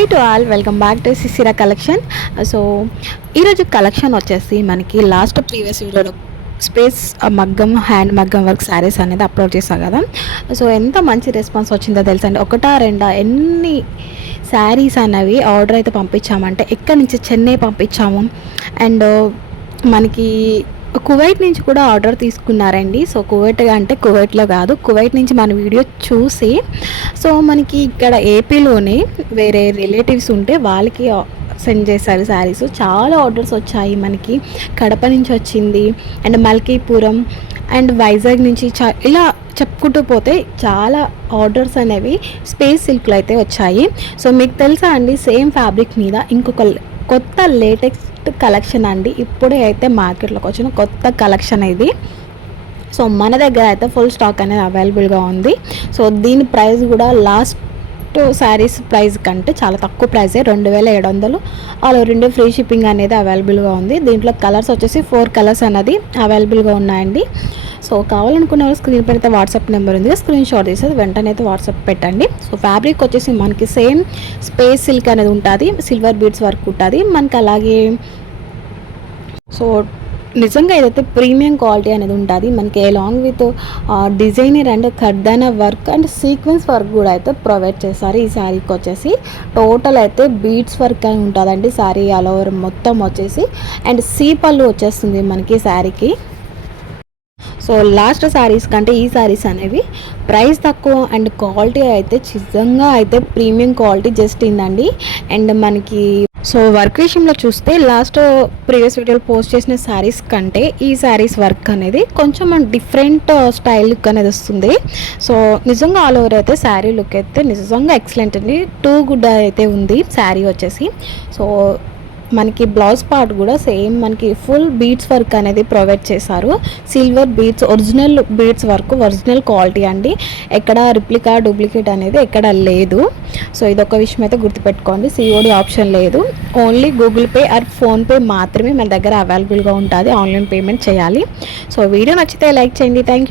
Hi to all, welcome back to సిసిరా collection. So ఈరోజు collection వచ్చేసి మనకి లాస్ట్ ప్రీవియస్ వీడియోలో స్పేస్ మగ్గం హ్యాండ్ మగ్గం వర్క్ శారీస్ అనేది అప్లోడ్ చేశాను కదా. సో ఎంత మంచి రెస్పాన్స్ వచ్చిందో తెలుసా అండి. ఒకటా రెండా ఎన్ని శారీస్ అనేవి ఆర్డర్ అయితే పంపించామంటే ఎక్కడి నుంచి చెన్నై పంపించాము. అండ్ మనకి కువైట్ నుంచి కూడా ఆర్డర్ తీసుకున్నారండి. సో కువైట్ అంటే కువైట్లో కాదు, కువైట్ నుంచి మన వీడియో చూసి సో మనకి ఇక్కడ ఏపీలోనే వేరే రిలేటివ్స్ ఉంటే వాళ్ళకి సెండ్ చేశారు శారీస్. చాలా ఆర్డర్స్ వచ్చాయి మనకి. కడప నుంచి వచ్చింది, అండ్ మల్కీపురం అండ్ వైజాగ్ నుంచి ఇలా చెప్పుకుంటూ పోతే చాలా ఆర్డర్స్ అనేవి స్పేస్ సిల్క్లో అయితే వచ్చాయి. సో మీకు తెలుసా అండి, సేమ్ ఫ్యాబ్రిక్ మీద ఇంకొక కొత్త లేటెక్స్ట్ కలెక్షన్ అండి. ఇప్పుడే అయితే మార్కెట్లోకి వచ్చిన కొత్త కలెక్షన్ ఇది. సో మన దగ్గర అయితే ఫుల్ స్టాక్ అనేది అవైలబుల్గా ఉంది. సో దీని ప్రైస్ కూడా లాస్ట్ శారీస్ ప్రైస్ కంటే చాలా తక్కువ ప్రైజే, 2700. All over India free shipping అనేది అవైలబుల్గా ఉంది. దీంట్లో కలర్స్ వచ్చేసి 4 కలర్స్ అనేది అవైలబుల్గా ఉన్నాయండి. సో కావాలనుకున్న వాళ్ళు స్క్రీన్ పైన అయితే వాట్సాప్ నెంబర్ ఉంది, స్క్రీన్ షాట్ తీసేది వెంటనే అయితే వాట్సాప్ పెట్టండి. సో ఫ్యాబ్రిక్ వచ్చేసి మనకి సేమ్ స్పేస్ సిల్క్ అనేది ఉంటుంది, సిల్వర్ బీడ్స్ వర్క్ ఉంటుంది మనకి. అలాగే సో నిజంగా ఇదైతే ప్రీమియం క్వాలిటీ అనేది ఉంటుంది మనకి. అలాంగ్ విత్ డిజైనర్ అండ్ ఖర్దానా వర్క్ అండ్ సీక్వెన్స్ వర్క్ కూడా అయితే ప్రొవైడ్ చేస్తారు. ఈ శారీకి వచ్చేసి టోటల్ అయితే బీడ్స్ వర్క్ అని ఉంటుందండి శారీ ఆల్ ఓవర్ మొత్తం వచ్చేసి. అండ్ పళ్ళు వచ్చేస్తుంది మనకి శారీకి. సో లాస్ట్ శారీస్ కంటే ఈ శారీస్ అనేవి ప్రైస్ తక్కువ అండ్ క్వాలిటీ అయితే నిజంగా అయితే ప్రీమియం క్వాలిటీ జస్ట్ ఇందండి. అండ్ మనకి సో వర్క్ విషయంలో చూస్తే లాస్ట్ ప్రీవియస్ వీడియోలో పోస్ట్ చేసిన శారీస్ కంటే ఈ శారీస్ వర్క్ అనేది కొంచెం డిఫరెంట్ స్టైల్ లుక్ అనేది వస్తుంది. సో నిజంగా ఆల్ ఓవర్ అయితే శారీ లుక్ అయితే నిజంగా ఎక్సలెంట్ అండి. టూ గుడ్ అయితే ఉంది శారీ వచ్చేసి. సో మనకి బ్లౌజ్ పార్ట్ కూడా సేమ్ మనకి ఫుల్ బీడ్స్ వర్క్ అనేది ప్రొవైడ్ చేశారు. Silver beads, original beads work, original quality అండి. ఎక్కడ రిప్లికా డూప్లికేట్ అనేది ఎక్కడ లేదు. సో ఇదొక విషయం అయితే గుర్తుపెట్టుకోండి. సిఓడి ఆప్షన్ లేదు, only Google pay are PhonePe మాత్రమే మన దగ్గర అవైలబుల్గా ఉంటుంది. ఆన్లైన్ పేమెంట్ చేయాలి. సో వీడియో నచ్చితే లైక్ చేయండి. Thank you.